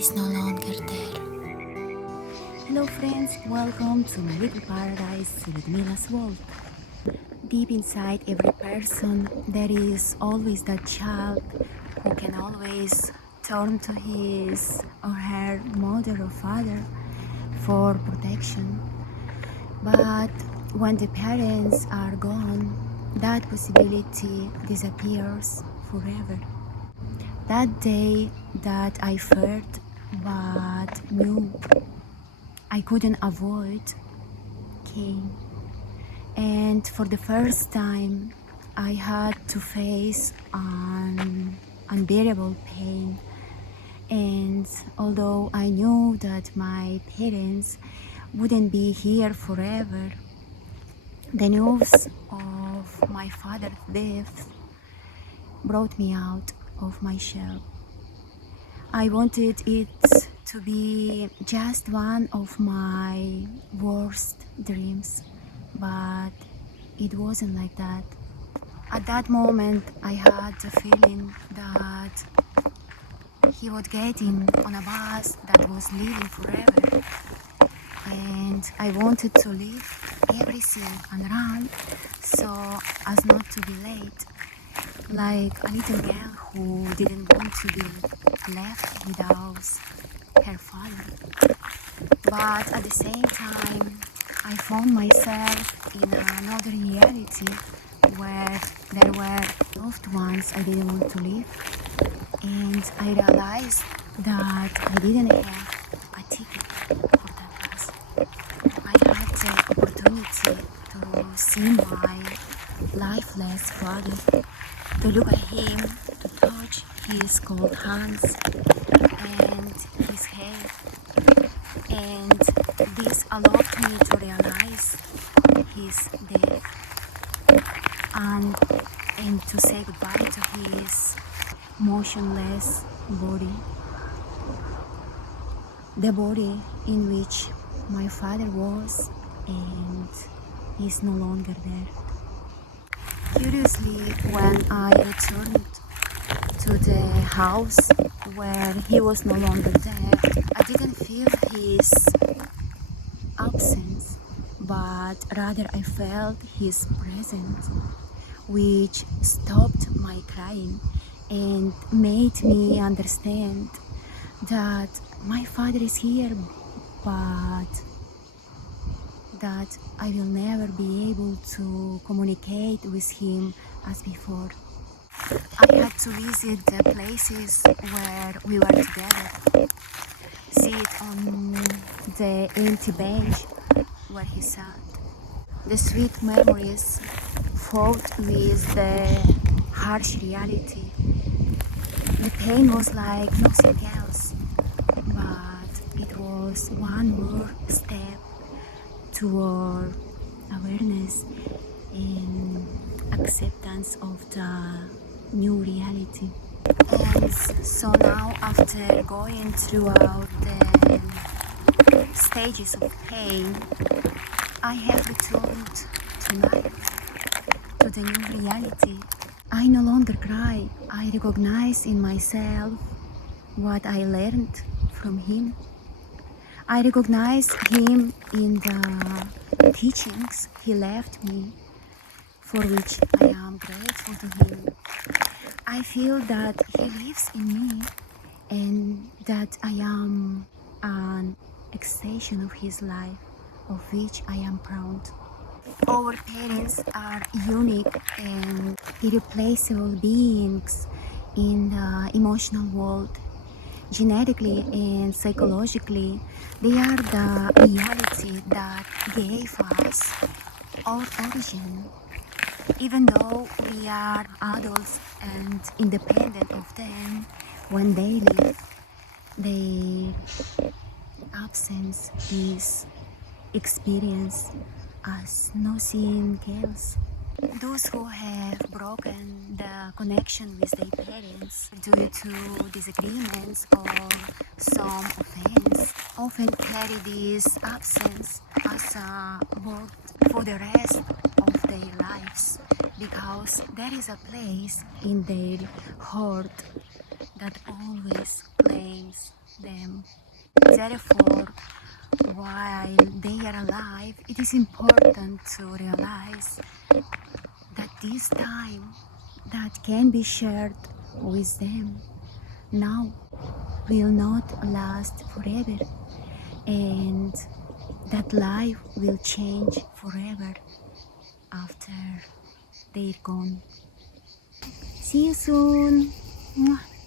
is no longer there. Hello friends, welcome to my little paradise, Lyudmyla's world. Deep inside every person, there is always that child who can always turn to his or her mother or father for protection. But when the parents are gone, that possibility disappears forever. That day that I feared but knew I couldn't avoid came. And for the first time, I had to face an unbearable pain. And although I knew that my parents wouldn't be here forever, the news of my father's death brought me out of my shell. I wanted it to be just one of my worst dreams, but it wasn't like that. At that moment, I had the feeling that he would get in on a bus that was leaving forever, and I wanted to leave everything and run so as not to be late, like a little girl who didn't want to be left without her father. But at the same time, I found myself in another reality where there were loved ones I didn't want to leave, and I realized that I didn't have a ticket for that bus. I had the opportunity to see my lifeless father, to look at him, to touch his cold hands and his head. And this allowed me to realize his death and to say goodbye to his motionless body, the body in which my father was and is no longer there. Curiously, when I returned to the house where he was no longer there, I didn't feel his absence, but rather I felt his presence, which stopped my crying and made me understand that my father is here, but that I will never be able to communicate with him as before. I had to visit the places where we were together, sit on the empty bench where he sat. The sweet memories fought with the harsh reality. The pain was like nothing else, but it was one more step toward awareness and acceptance of the new reality. And so now, after going throughout the stages of pain, I have returned tonight to the new reality. I no longer cry. I recognize in myself what I learned from him. I recognize him in the teachings he left me, for which I am grateful to him. I feel that he lives in me and that I am an extension of his life, of which I am proud. Our parents are unique and irreplaceable beings in the emotional world. Genetically and psychologically, they are the reality that gave us our origin. Even though we are adults and independent of them, when they leave, their absence is experienced as nothing else. Those who have broken the connection with their parents due to disagreements or some offense often carry this absence as a burden for the rest of their lives, because there is a place in their heart that always claims them. Therefore, while they are alive, it is important to realize that this time that can be shared with them now will not last forever, and that life will change forever after they're gone. See you soon. Mwah.